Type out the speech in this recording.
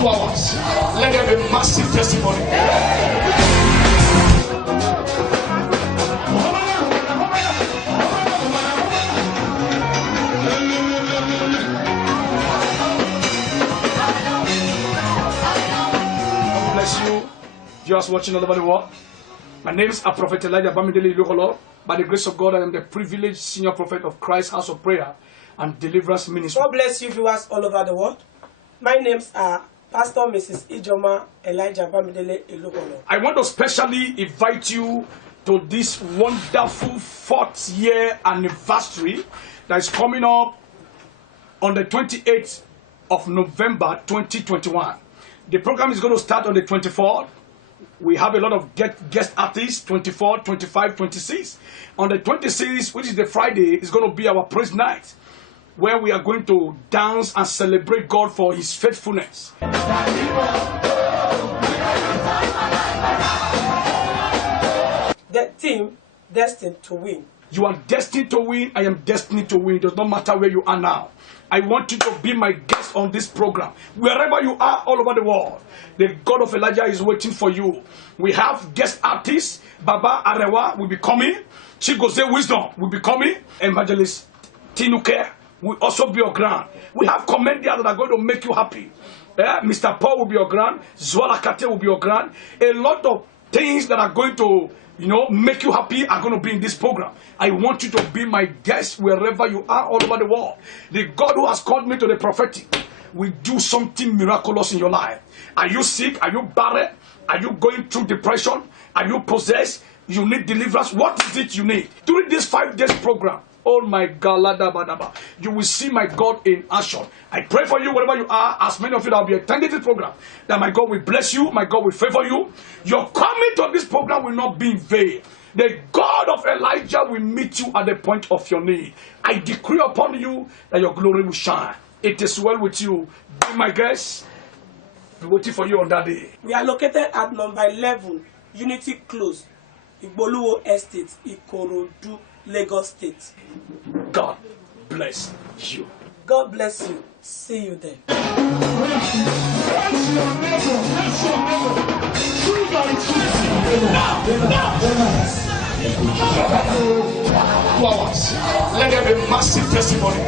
Flowers. Let there be massive testimony. God bless you. Viewers watching all over the world. My name is Prophet Elijah Bamidele Elijah Charles. By the grace of God, I am the privileged senior prophet of Christ House of Prayer and Deliverance Ministry. God bless you, viewers all over the world. My names are Pastor Mrs. Igbo-Oluwo Elijah Bamidele Elijah Charles. I want to specially invite you to this wonderful 4th year anniversary that is coming up on the 28th of November 2021. The program is going to start on the 24th. We have a lot of guest artists, 24, 25, 26. On the 26th, which is the Friday, is going to be our praise night, where we are going to dance and celebrate God for His faithfulness. The team destined to win. You are destined to win. I am destined to win. It does not matter where you are now. I want you to be my guest on this program. Wherever you are all over the world, the God of Elijah is waiting for you. We have guest artists. Baba Arewa will be coming. Chigoze Wisdom will be coming. Evangelist Tinuke will also be your grand. We have comedians that are going to make you happy. Mr. Paul will be your grand. Zwala Kate will be your grand. A lot of things that are going to make you happy are going to be in this program. I want you to be my guest wherever you are all over the world. The God who has called me to the prophetic will do something miraculous in your life. Are you sick? Are you barren? Are you going through depression? Are you possessed? You need deliverance? What is it you need? During this 5 days program, oh my God, you will see my God in action. I pray for you wherever you are, as many of you that will be attending this program, that my God will bless you, my God will favor you. Your coming to this program will not be in vain. The God of Elijah will meet you at the point of your need. I decree upon you that your glory will shine. It is well with you. Be my guest. Be waiting for you on that day. We are located at number 11, Unity Close, Igbo-Oluwo Estate, Ikorodu, Lagos State. God bless you. God bless you. See you there. Flowers. Let there be massive testimony.